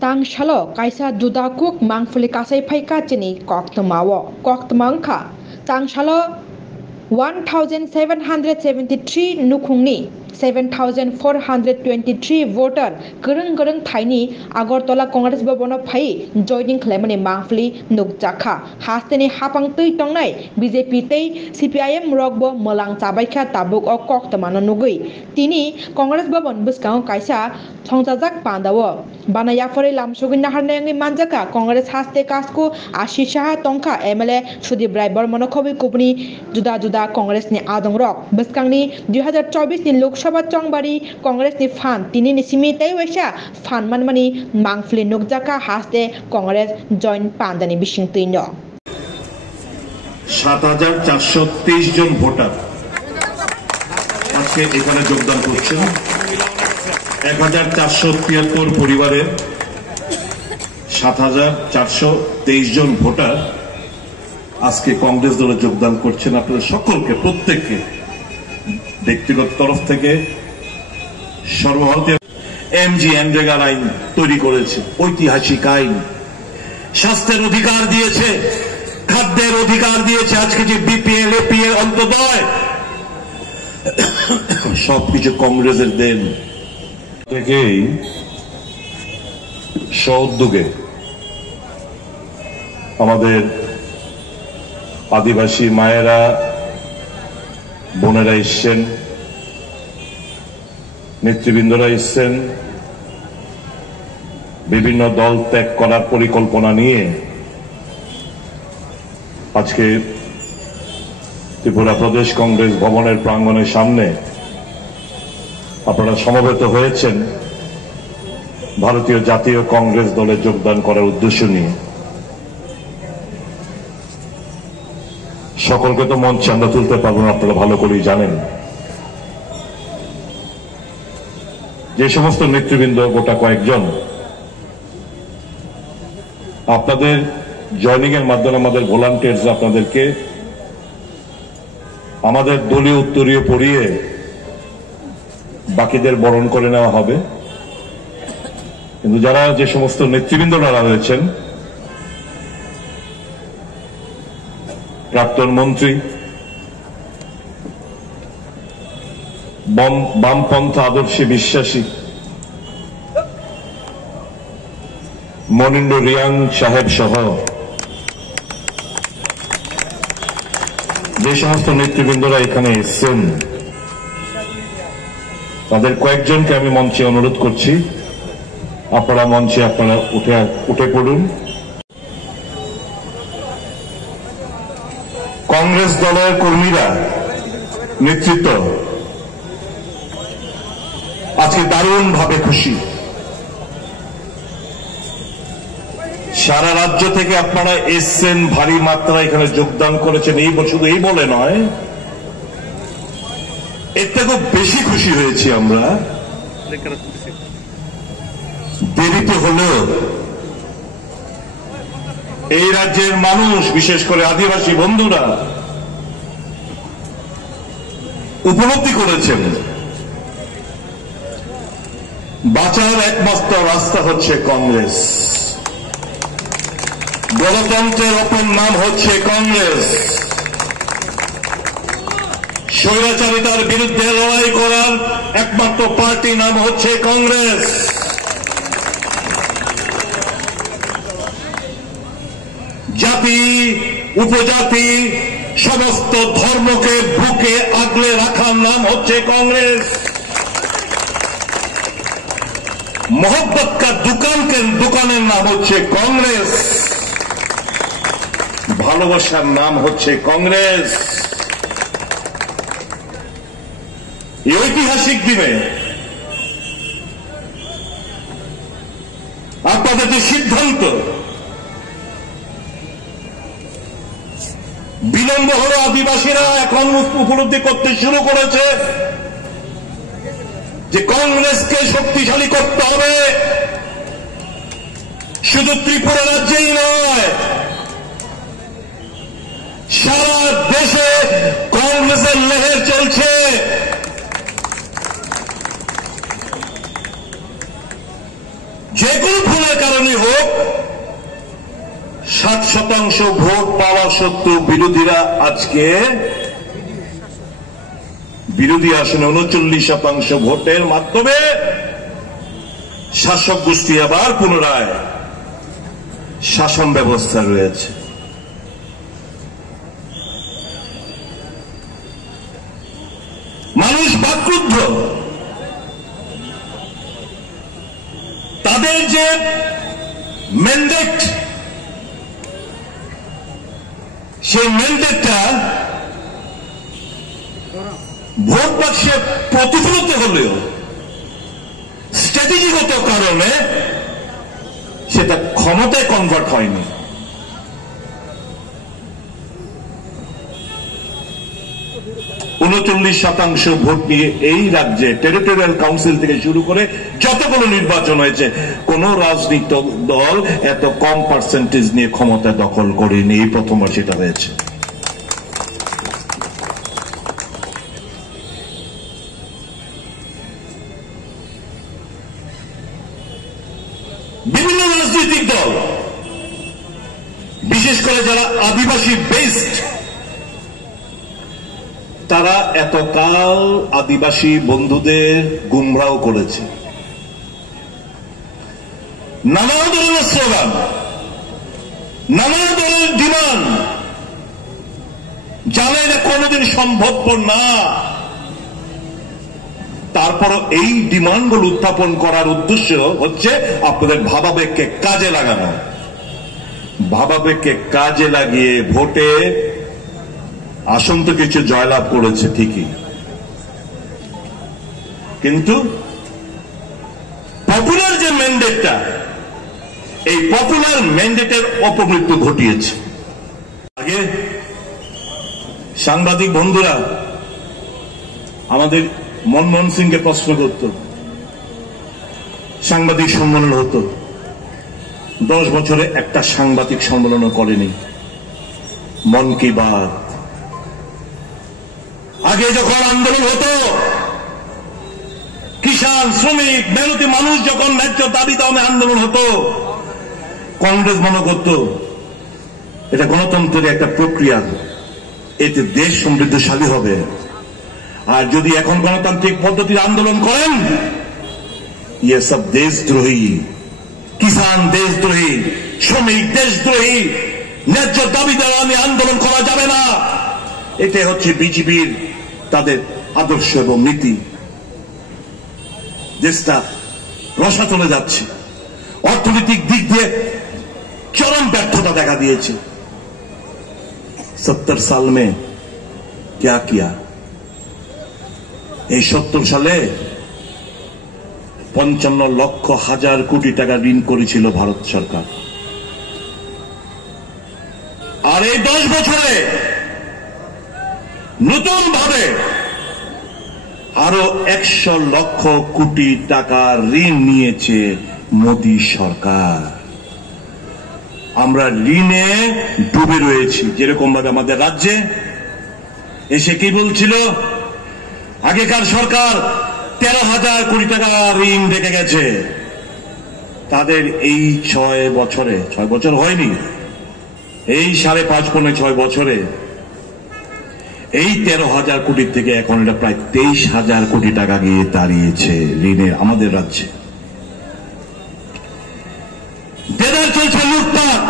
Tang shalo kaisa judakuk mangfuli kasai phaika chini koktamawo koktmangkha tang shalo 1773 nukhungni 7423 voter gereng thaini Agartala Congress Bhavan phai joining khlamani mangfuli nukjakha hasteni hapang tui tongnai BJP tei CPIM rokbo molang chabaikha tabuk o koktamano nugui tini Congress Bhavan bwskang kaisa songjak pandawo banayafari lamsugui naharnangi manjaka Congress haste kasku Ashisha tongkha MLA Sudip Barmano khobi kupni juda Congress ni adong rok bwskangni 2024 ni Loksaha Chongbari Congress ni fan tini ni simi tei waisa fan manmani mangfuli nukjaka haste Congress join pandani bisingtuino ৭৪২৩ জন voter আজকে এখানে যোগদান করছেন ১৪৭৩ পরিবারের ৭৪২৩ জন voter আজকে কংগ্রেস দলে যোগদান করছেন আপনাদের সকলকে প্রত্যেককে ব্যক্তিগত তরফ থেকে সর্বভারতীয় এমজি এনরেগার আইন তৈরি করেছে ঐতিহাসিক আইন স্বাস্থ্যের অধিকার দিয়েছে খাদ্যের অধিকার দিয়েছে আজকে যে বিপিএল এপিএল অন্তর্দয় সবকিছু কংগ্রেসের দেন থেকেই স্ব-উদ্যোগে আমাদের আদিবাসী মায়েরা বোনেরা এসছেন নেতৃবৃন্দরা এসছেন বিভিন্ন দল ত্যাগ করার পরিকল্পনা নিয়ে আজকে ত্রিপুরা প্রদেশ কংগ্রেস ভবনের প্রাঙ্গণের সামনে আপনারা সমবেত হয়েছেন ভারতীয় জাতীয় কংগ্রেস দলে যোগদান করার উদ্দেশ্য নিয়ে সকলকে তো মঞ্চে আমরা তুলতে পারবো না আপনারা ভালো করেই জানেন যে সমস্ত নেতৃবৃন্দ গোটা কয়েকজন আপনাদের জয়নিং এর মাধ্যমে আমাদের ভলান্টিয়ার্স আপনাদেরকে আমাদের দলীয় উত্তরীয় পড়িয়ে বাকিদের বরণ করে নেওয়া হবে কিন্তু যারা যে সমস্ত নেতৃবৃন্দরা রয়েছেন প্রাক্তন মন্ত্রী বামপন্থা আদর্শে বিশ্বাসী মনিন্দ্র রিয়াং সাহেব সহ যে সমস্ত নেতৃবৃন্দরা এখানে এসছেন তাদের কয়েকজনকে আমি মঞ্চে অনুরোধ করছি আপনারা মঞ্চে আপনারা উঠে পড়ুন কংগ্রেস দলের কর্মীরা নেতৃত্ব আজকে দারুণভাবে খুশি সারা রাজ্য থেকে আপনারা এসছেন ভারী মাত্রায় এখানে যোগদান করেছেন এই শুধু এই বলে নয় এর থেকেও বেশি খুশি হয়েছি আমরা দেরিতে হলেও এই রাজ্যের মানুষ বিশেষ করে আদিবাসী বন্ধুরা উপলব্ধি করেছেন বাঁচার একমাত্র রাস্তা হচ্ছে কংগ্রেস গণতন্ত্রের অপর নাম হচ্ছে কংগ্রেস স্বৈরাচারিতার বিরুদ্ধে লড়াই করার একমাত্র পার্টি নাম হচ্ছে কংগ্রেস জাতি উপজাতি সমস্ত ধর্মকে বুকে আগলে রাখার নাম হচ্ছে কংগ্রেস मोहब्बत का দোকানের নাম হচ্ছে কংগ্রেস ভালোবাসার নাম হচ্ছে কংগ্রেস এই ঐতিহাসিক দিনে আপনাদের যে সিদ্ধান্ত বিলম্ব হলে আদিবাসীরা এখন উপলব্ধি করতে শুরু করেছে যে কংগ্রেসকে শক্তিশালী করতে হবে শুধু ত্রিপুরা রাজ্যেই নয় সারা দেশে কংগ্রেসের লহর চলছে যেগুলো যে কারণে হোক 60% ভোট পাওয়া সত্ত্বেও বিরোধীরা আজকে বিরোধী আসনে 39% ভোটের মাধ্যমে শাসক গোষ্ঠী আবার পুনরায় শাসন ব্যবস্থা রয়েছে। মানুষ বাক্রুদ্ধ। তাদের যে ম্যান্ডেট, সেই ম্যান্ডেটটা ভোট বাক্সে প্রতিফলিত হলেও স্ট্র্যাটেজিগত কারণে সেটা ক্ষমতায় কনভার্ট হয়নি। উনচল্লিশ শতাংশ ভোট নিয়ে এই রাজ্যে টেরিটোরিয়াল কাউন্সিল থেকে শুরু করে যতগুলো নির্বাচন হয়েছে, কোন রাজনৈতিক দল এত কম পার্সেন্টেজ নিয়ে ক্ষমতা দখল করেনি। এই প্রথমবার সেটা হয়েছে। বিভিন্ন রাজনৈতিক দল, বিশেষ করে যারা আদিবাসী বেসড, তারা এতকাল আদিবাসী বন্ধুদের গুমরাহ করেছে। নানা ধরনের স্লোগান, নানা ধরনের ডিমান্ড, জানেন কোনদিন সম্ভবপর না। তারপর এই ডিমান্ডগুলো উত্থাপন করার উদ্দেশ্য হচ্ছে আপনাদের ভাবাবেগকে কাজে লাগানো। ভাবাবেগকে কাজে লাগিয়ে ভোটে আসন তো কিছু জয়লাভ করেছে ঠিকই, কিন্তু পপুলার যে ম্যান্ডেটটা, এই পপুলার ম্যান্ডেটের অপমৃত্যু ঘটিয়েছে। আগে সাংবাদিক বন্ধুরা আমাদের মনমোহন সিংকে প্রশ্ন করত, সাংবাদিক সম্মেলন হতো, 10 বছরে একটা সাংবাদিক সম্মেলনও করেনি। মন কি বাত। আগে যখন আন্দোলন হতো, কিষাণ, শ্রমিক, মেহনতি মানুষ যখন ন্যায্য দাবি দামে আন্দোলন হতো, কংগ্রেস মনে করত এটা গণতন্ত্রের একটা প্রক্রিয়া, এতে দেশ সমৃদ্ধশালী হবে। আর যদি এখন গণতান্ত্রিক পদ্ধতির আন্দোলন করেন, ইয়ে সব দেশদ্রোহী, কিষাণ দেশদ্রোহী, শ্রমিক দেশদ্রোহী, ন্যায্য দাবি দামে আন্দোলন করা যাবে না। এটাই হচ্ছে বিজেপির তাদের আদর্শ এবং নীতি। দেশটা রসাতলে যাচ্ছে, অর্থনৈতিক দিক দিয়ে চরম ব্যর্থতা দেখা দিয়েছে। 70 সাল মে क्या किया? এই 70 সালে 55 লক্ষ হাজার কোটি টাকা ঋণ করেছিল ভারত সরকার। আর এই 10 বছরে নতুন ভাবে আরো 100 লক্ষ কোটি টাকা ঋণ নিয়েছে মোদী সরকার। আমরা ঋণে ডুবে রয়েছি। যেরকম ভাবে আমাদের রাজ্যে এসে কি বলছিল, আগেকার সরকার 13,000 কোটি টাকা ঋণ রেখে গেছে। তাদের এই 6 বছরে, 6 বছর হয়নি, এই 5.5 বছরে এই 13,000 কোটি থেকে এখন এটা প্রায় 23,000 কোটি টাকা গিয়ে দাঁড়িয়েছে ঋণের আমাদের রাজ্যে। দেদার চলছে লুটপাট,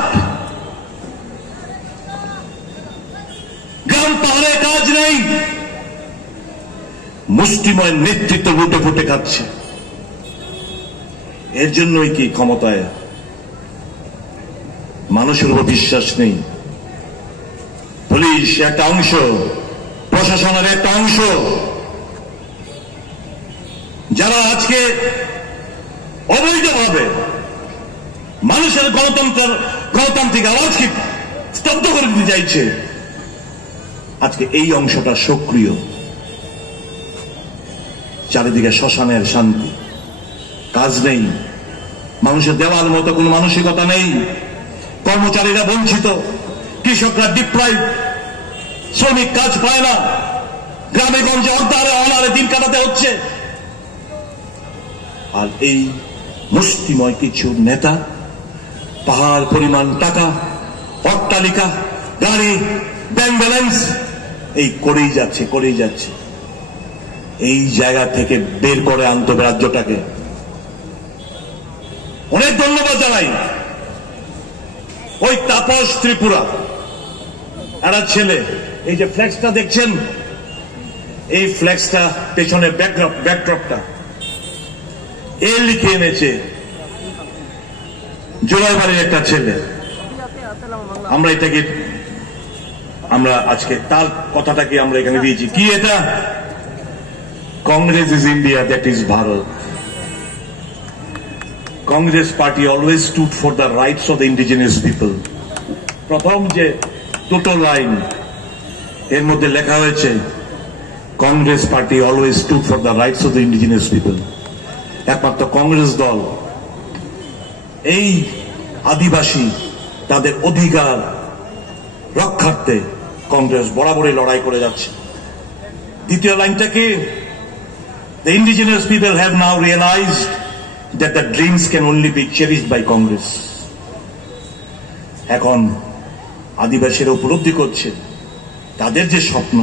গ্রাম পাহাড়ে কাজ নেই, মুষ্টিময় নেতৃত্ব লুটে ফুটে খাচ্ছে। এর জন্যই কি ক্ষমতায় মানুষের উপর বিশ্বাস নেই। পুলিশ একটা অংশ, প্রশাসনের একটা অংশ, যারা আজকে অবৈধভাবে মানুষের গণতান্ত্রিক আওয়াজকে স্তব্ধ করে দিতে চাইছে, আজকে এই অংশটা সক্রিয়। চারিদিকে শ্মশানের শান্তি, কাজ নেই, মানুষের দেওয়ার মতো কোনো মানসিকতা নেই, কর্মচারীরা বঞ্চিত, কৃষকরা ডিপ্রাইভ, শ্রমিক কাজ পায় না, গ্রামে গঞ্জে অর্ধারে অনারে দিন কাটাতে হচ্ছে। আর এই মুষ্টিময় কিছু নেতা পাহাড় পরিমাণ টাকা, অট্টালিকা, গাড়ি, ব্যাংক ব্যালেন্স এই করেই যাচ্ছে। এই জায়গা থেকে বের করে আনতে হবে রাজ্যটাকে। অনেক ধন্যবাদ জানাই ওই তাপস ত্রিপুরা একটা ছেলে, এই যে ফ্ল্যাক্সটা দেখছেন, এই ফ্ল্যাক্সটা পেছনে ব্যাকড্রপটা এ লিখে এনেছে জোড়াইবাড়ির একটা ছেলে। আমরা আজকে তার কথাটাকে আমরা এখানে দিয়েছি। কি এটা? Congress is India, that is Bharat. Congress party always stood for the rights of the indigenous people. প্রথম যে দুটো লাইন এর মধ্যে লেখা হয়েছে, Congress party always stood for the rights of the indigenous people. একমাত্র কংগ্রেস দল এই আদিবাসী তাদের অধিকার রক্ষার্থে কংগ্রেস বরাবরই লড়াই করে যাচ্ছে। দ্বিতীয় লাইনটা কি? The indigenous people have now realized that the dreams can only be cherished by Congress. এখন আদিবাসীরা উপলব্ধি করছে তাদের যে স্বপ্ন,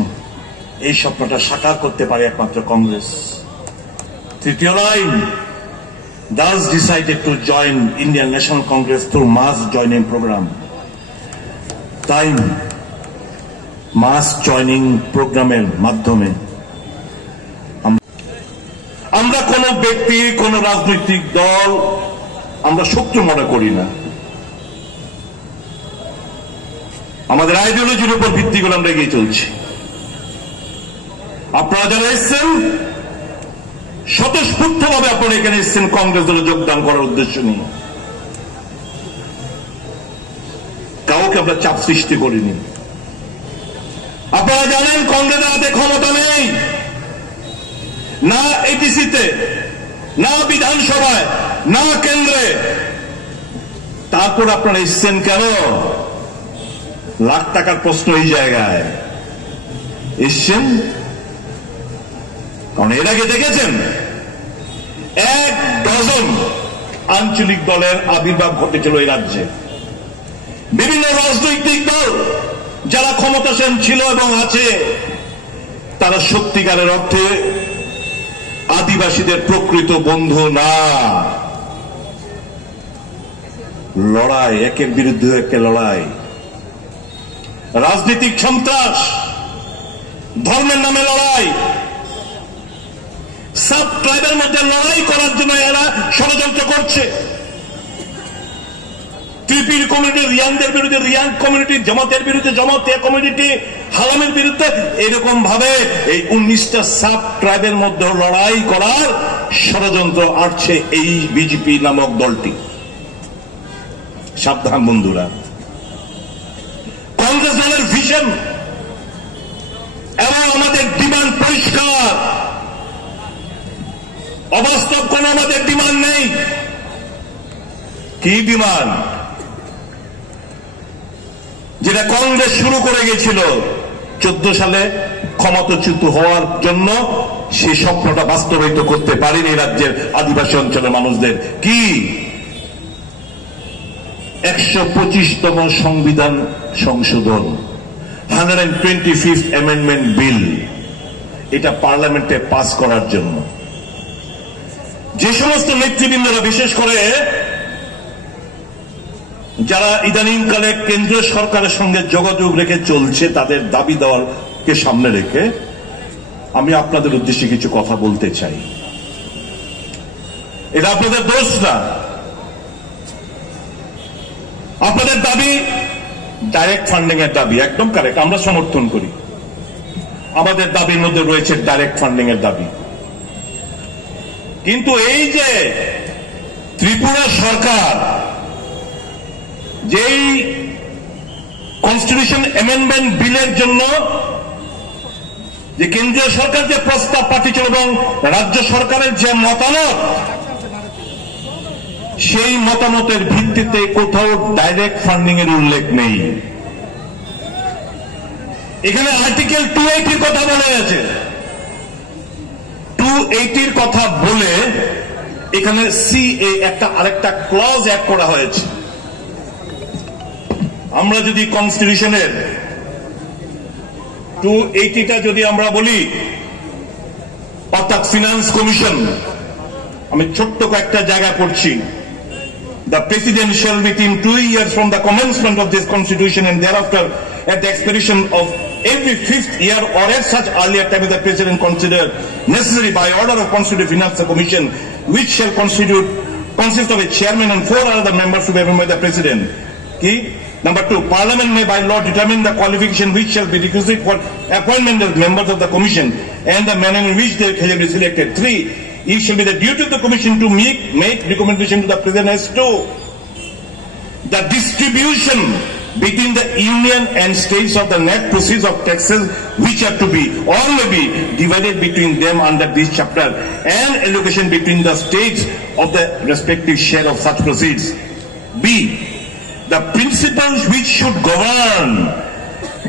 এই স্বপ্নটা সাকার করতে পারে একমাত্র কংগ্রেস। তৃতীয় line, thus decided to join Indian National Congress through mass joining program. তাই মাস জয়নিং প্রোগ্রামের মাধ্যমে আমরা কোন ব্যক্তি, কোন রাজনৈতিক দল আমরা শত্রু মনে করি না। আমাদের আইডিওলজির উপর ভিত্তি করে আমরা এগিয়ে চলছি। আপনারা যারা এসছেন স্বতঃস্ফূর্তভাবে আপনারা এখানে এসছেন কংগ্রেস দলে যোগদান করার উদ্দেশ্য নিয়ে। কাউকে আমরা চাপ সৃষ্টি করিনি। আপনারা জানেন কংগ্রেসের হাতে ক্ষমতা নেই, না এটিসিতে, না বিধানসভায়, না কেন্দ্রে। তারপর আপনারা এসছেন কেন? লাখ টাকার প্রশ্ন এই জায়গায় এসছেন কারণ এর আগে দেখেছেন 1 ডজন আঞ্চলিক দলের আবির্ভাব ঘটেছিল এই রাজ্যে। বিভিন্ন রাজনৈতিক দল যারা ক্ষমতাসীন ছিল এবং আছে, তারা সত্যিকারের অর্থে আদিবাসীদের প্রকৃত বন্ধু না। লড়াই, একের বিরুদ্ধে একে লড়াই, রাজনৈতিক সন্ত্রাস, ধর্মের নামে লড়াই, সাব ট্রাইবের মধ্যে লড়াই করার জন্য এরা ষড়যন্ত্র করছে। ত্রিপুর কমিউনিটি রিয়াংদের বিরুদ্ধে রিয়াং কমিউনিটি, জামাতের বিরুদ্ধে জামাত কমিউনিটি, হালামের বিরুদ্ধে এরকম ভাবে এই 19টা সাব ট্রাইবের মধ্যে লড়াই করার ষড়যন্ত্র আটছে এই বিজেপি নামক দলটি। সাবধান বন্ধুরা, কংগ্রেস দলের ভিশন এবং আমাদের ডিমান্ড পরিষ্কার। অবাস্তব কোন আমাদের ডিমান্ড নেই। কি ডিমান্ড? যেটা কংগ্রেস শুরু করে গেছিল 14 সালে ক্ষমতাচ্যুত হওয়ার জন্য, সেই স্বপ্নটা বাস্তবায়িত করতে পারেনি রাজ্যের আদিবাসী অঞ্চলের মানুষদের। কি? 125তম সংবিধান সংশোধন, 125th অ্যামেন্ডমেন্ট বিল, এটা পার্লামেন্টে পাস করার জন্য। যে সমস্ত নেতৃবৃন্দরা, বিশেষ করে যারা ইদানিংকালে কেন্দ্রীয় সরকারের সঙ্গে যোগাযোগ রেখে চলছে, তাদের দাবি দেওয়াকে সামনে রেখে আমি আপনাদের উদ্দেশ্যে কিছু কথা বলতে চাই। এটা আপনাদের দোষ না। আপনাদের দাবি ডাইরেক্ট ফান্ডিং এর দাবি, একদম কারেক্ট, আমরা সমর্থন করি। আমাদের দাবির মধ্যে রয়েছে ডাইরেক্ট ফান্ডিং এর দাবি। কিন্তু এই যে ত্রিপুরা সরকার যেই কনস্টিটিউশন অ্যামেন্ডমেন্ট বিলের জন্য যে কেন্দ্রীয় সরকার যে প্রস্তাব পাঠিয়েছিল এবং রাজ্য সরকারের যে মতামত, সেই মতামতের ভিত্তিতে কোথাও ডাইরেক্ট ফান্ডিং এর উল্লেখ নেই। এখানে আর্টিকেল 280 কথা বলা আছে। 280 কথা বলে এখানে সিএ একটা আরেকটা ক্লজ অ্যাড করা হয়েছে। আমরা যদি কনস্টিটিউশনের 280টা যদি আমরা বলি, অর্থাৎ ফিনান্স কমিশন, আমি ছোট্ট কয়েকটা জায়গা পড়ছি। The President shall within 2 years from the commencement of this Constitution and thereafter at the expiration of every 5th year or at such earlier time as the President considered necessary by order of Constitutional Finance Commission, which shall consist of a chairman and 4 other members to be appointed by the President. Key. Number 2, Parliament may by law determine the qualification which shall be requisite for appointment as members of the Commission and the manner in which they shall be selected. 3, it shall be the duty of the Commission to make recommendation to the President as to the distribution between the Union and states of the net proceeds of taxes which are to be or may be divided between them under this chapter and allocation between the states of the respective share of such proceeds. B, the principles which should govern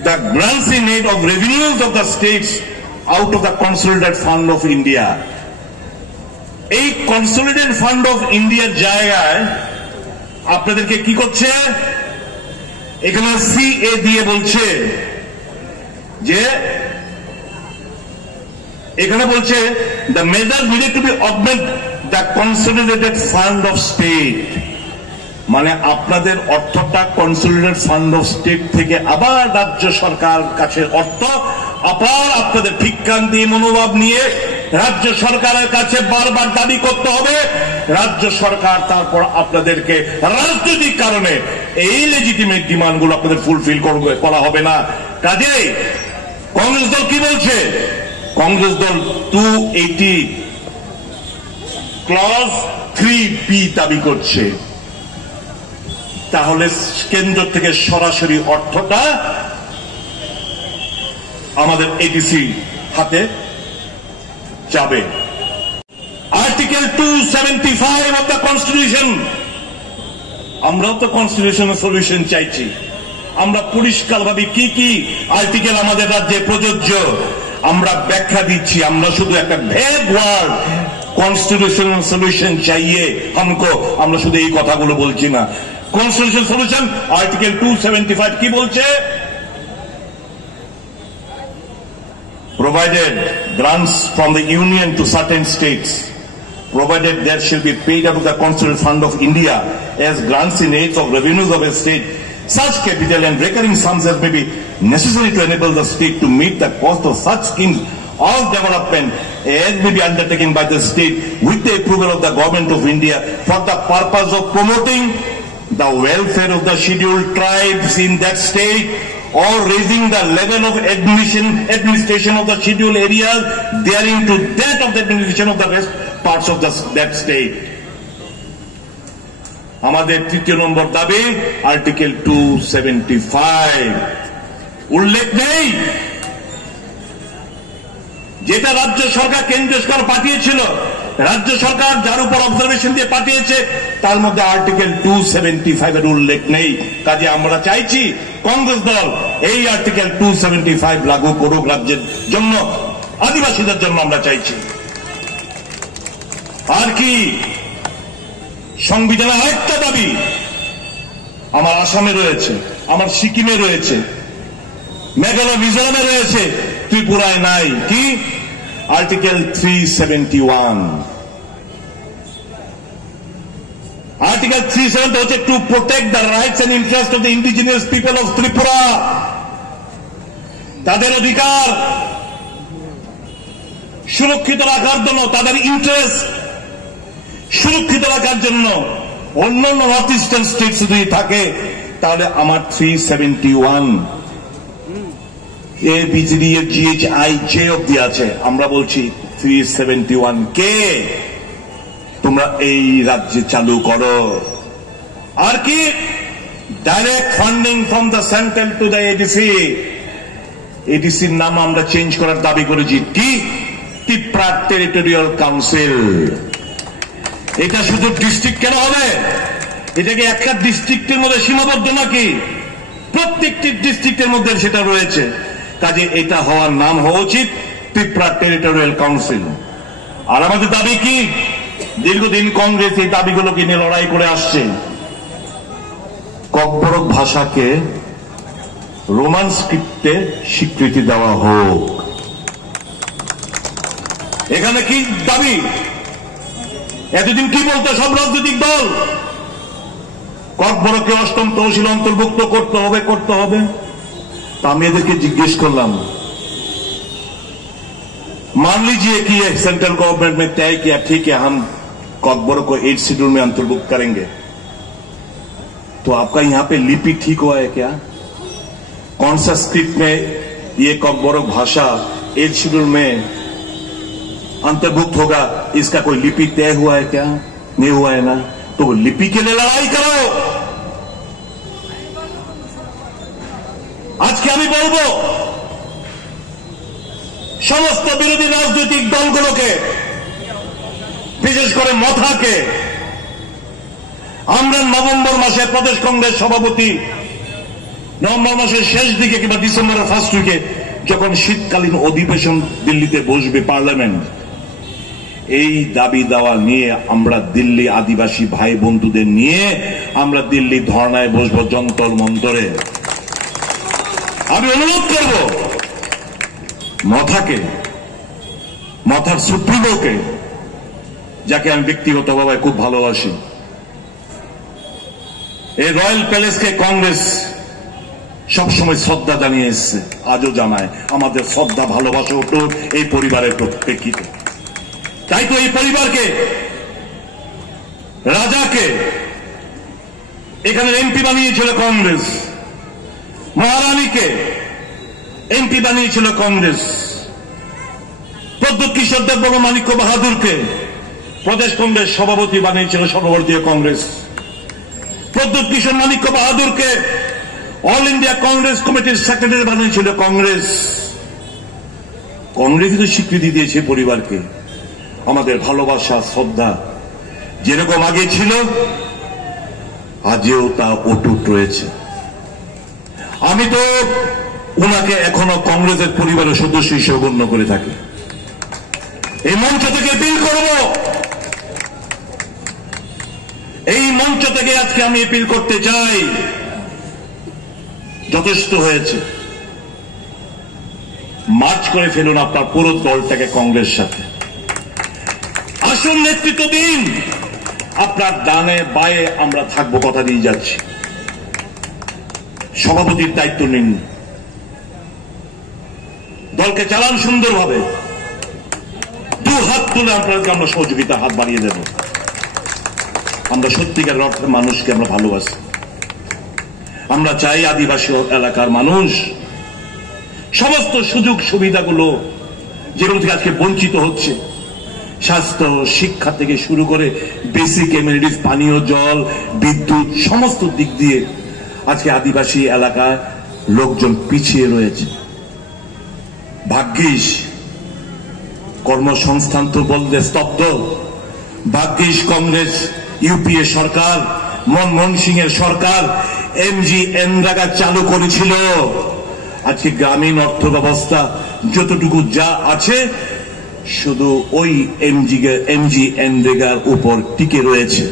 the grants in aid of revenues of the states out of the Consolidated Fund of India. এই consolidated fund of ইন্ডিয়ার জায়গায় আপনাদেরকে কি করছে, এখানে CA দিয়ে বলছে যে, এখানে বলছে the measure needed to be augment the consolidated fund of state. মানে আপনাদের অর্থটা কনসলিডেটেড ফান্ড অফ স্টেট থেকে আবার রাজ্য সরকার কাছে অর্থ আবার আপনাদের ভিক্ষান্তি মনোভাব নিয়ে রাজ্য সরকারের কাছে বারবার দাবি করতে হবে। রাজ্য সরকার তারপর আপনাদেরকে রাজনৈতিক কারণে এই লেজিটিমেট ডিমান্ডগুলো আপনাদের ফুলফিল করা হবে না। কাজেই কংগ্রেস দল কি বলছে, কংগ্রেস দল 280 ক্লজ 3B দাবি করছে। তাহলে কেন্দ্র থেকে সরাসরি অর্থটা আমাদের এডিসি হাতে যাবে। আর্টিকেল 275 অফ দ্য কনস্টিটিউশন, আমরাও তো কনস্টিটিউশনাল সলিউশন চাইছি। আমরা পরিষ্কার ভাবে কি কি আর্টিকেল আমাদের রাজ্যে প্রযোজ্য আমরা ব্যাখ্যা দিচ্ছি। আমরা শুধু একটা ভেগ ওয়ার্ড কনস্টিটিউশনাল সলিউশন চাইয়ে हमको, আমরা শুধু এই কথাগুলো বলছি না। কনস্টিটিউশনাল সলিউশন আর্টিকেল 275 কি বলছে, provided grants from the union to certain states, provided there shall be paid out of the Consolidated Fund of India as grants in aid of revenues of a state, such capital and recurring sums as may be necessary to enable the state to meet the cost of such schemes of development as may be undertaken by the state with the approval of the Government of India for the purpose of promoting the welfare of the scheduled tribes in that state or raising the level of administration of the scheduled areas therein to that of the administration of the rest parts of that state. আমাদের তৃতীয় নম্বর দাবি article 275 উল্লেখ নেই, যেটা রাজ্য সরকার কেন্দ্রীয় সরকার পাঠিয়েছিল, রাজ্য সরকার যার উপর অবজারভেশন দিয়ে পাঠিয়েছে তার মধ্যে আর্টিকেল 275 এর উল্লেখ নেই। কাজে আমরা চাইছি কংগ্রেস দল এই আর্টিকেল 275 লাগু করুক রাজ্যের জন্য, আদিবাসীদের জন্য আমরা চাইছি। আর কি সংবিধানে আরেকটা দাবি আমার আসামে রয়েছে, আমার সিকিমে রয়েছে, মেঘালয় মিজোরামে রয়েছে, ত্রিপুরায় নাই। কি আর্টিকেল 371, আর্টিকেল 370 হচ্ছে to protect the rights and interest of the indigenous people of Tripura, তাদের অধিকার সুরক্ষিত রাখার জন্য, তাদের ইন্টারেস্ট সুরক্ষিত রাখার জন্য। অন্যান্য নর্থ ইস্টার্ন স্টেটস যদি থাকে তাহলে আমার 371 ABCD এর GHI অব্দি আছে, আমরা বলছি 371 কে তোমরা এই রাজ্যে চালু করো। আর কি direct funding from the central to the ADC, এডিসির নাম আমরা চেঞ্জ করার দাবি করেছি। কি ত্রিপুরা টেরিটোরিয়াল কাউন্সিল, এটা শুধু ডিস্ট্রিক্ট কেন হবে, এটাকে একটা ডিস্ট্রিক্টের মধ্যে সীমাবদ্ধ নাকি? প্রত্যেকটি ডিস্ট্রিক্টের মধ্যে সেটা রয়েছে। কাজে এটা হওয়ার নাম হওয়া উচিত ত্রিপুরা টেরিটোরিয়াল কাউন্সিল। আর আমাদের দাবি কি, দীর্ঘদিন কংগ্রেস এই দাবিগুলোকে নিয়ে লড়াই করে আসছে। ককবরক ভাষাকে রোমান স্ক্রিপ্টে স্বীকৃতি দেওয়া হোক। এখানে কি দাবি? এতদিন কি বলতো সব রাজনৈতিক দল? ককবরককে অষ্টম তহসিল অন্তর্ভুক্ত করতে হবে। তা আমি এদেরকে জিজ্ঞেস করলাম, मान लीजिए कि ये सेंट्रल गवर्नमेंट में तय किया ठीक है हम कॉकबोरो को 8 शेड्यूल में अंतर्भुक्त करेंगे, तो आपका यहां पे लिपि ठीक हुआ है क्या? कौन सा स्क्रिप्ट में ये कॉकबोरो भाषा 8 शेड्यूल में अंतर्भुक्त होगा, इसका कोई लिपि तय हुआ है क्या? नहीं हुआ है ना, तो लिपि के लिए लड़ाई करो। आज क्या भी बोलबो সমস্ত বিরোধী রাজনৈতিক দলগুলোকে, বিশেষ করে মথাকে, আমরা নভেম্বর মাসে প্রদেশ কংগ্রেস সভাপতি নভেম্বর মাসের শেষ দিকে কিংবা ডিসেম্বরের ফার্স্ট উইকে যখন শীতকালীন অধিবেশন দিল্লিতে বসবে পার্লামেন্ট, এই দাবি দাওয়া নিয়ে আমরা দিল্লি আদিবাসী ভাই বন্ধুদের নিয়ে আমরা দিল্লি ধর্নায় বসবো যন্তর মন্তরে। আমি অনুরোধ করব মথাকে, মথার সুপ্রিমোকে, যাকে আমি ব্যক্তিগতভাবে খুব ভালোবাসি, এই রয়্যাল প্যালেসকে কংগ্রেস সবসময় শ্রদ্ধা জানিয়ে এসছে, আজও জানায়। আমাদের শ্রদ্ধা ভালোবাসা ওঠো এই পরিবারের প্রেক্ষিতে। তাই তো এই পরিবারকে, রাজাকে এখানে এমপি বানিয়েছিল কংগ্রেস, মহারানীকে এমপি বানিয়েছিল কংগ্রেস, প্রদ্যোৎ কিশোর দেববর্মা মাণিক্য বাহাদুরকে প্রদেশ কংগ্রেস সভাপতি বানিয়েছিল সর্বভারতীয় কংগ্রেস, প্রদ্যোৎ কিশোর মাণিক্য বাহাদুরকে অল ইন্ডিয়া কংগ্রেস কমিটির সেক্রেটারি বানিয়েছিল কংগ্রেস। কংগ্রেস তো স্বীকৃতি দিয়েছে পরিবারকে। আমাদের ভালোবাসা শ্রদ্ধা যেরকম আগে ছিল আজও তা অটুট রয়েছে। আমি তো উনাকে এখনো কংগ্রেসের পরিবারের সদস্য হিসেবে গণ্য করে থাকি। এই মঞ্চ থেকে বিল করব, এই মঞ্চ থেকে আজকে আমি অ্যাপিল করতে চাই, যথেষ্ট হয়েছে। মার্চ করে ফেলুন আপনার পুরো দলটাকে কংগ্রেস সাথে, আসুন নেতৃত্ব দিন। আপনার ডানে বায়ে আমরা থাকবো, কথা দিয়ে যাচ্ছি। সভাপতির দায়িত্ব নিন, দলকে চালান সুন্দরভাবে। দু হাত তুলে আপনাদেরকে আমরা সহযোগিতা হাত বাড়িয়ে দেব। আমরা সত্যিকার অর্থে মানুষকে আমরা ভালোবাসি। আমরা চাই আদিবাসী এলাকার মানুষ সমস্ত সুযোগ সুবিধাগুলো যেগুলো থেকে আজকে বঞ্চিত হচ্ছে, স্বাস্থ্য শিক্ষা থেকে শুরু করে বেসিক এমিনিটিস, পানীয় জল, বিদ্যুৎ, সমস্ত দিক দিয়ে আজকে আদিবাসী এলাকায় লোকজন পিছিয়ে রয়েছে। ভাগ্যিস কর্মসংস্থান তো বলতে স্তব্ধ। ভাগ্যিস কংগ্রেস ইউপিএ সরকার, মনমোহন সিং এর সরকার এমজিএনরেগা চালু করেছিল। আজকে গ্রামীণ অর্থ ব্যবস্থা যতটুকু যা আছে শুধু ওই এমজিএনরেগার উপর টিকে রয়েছে।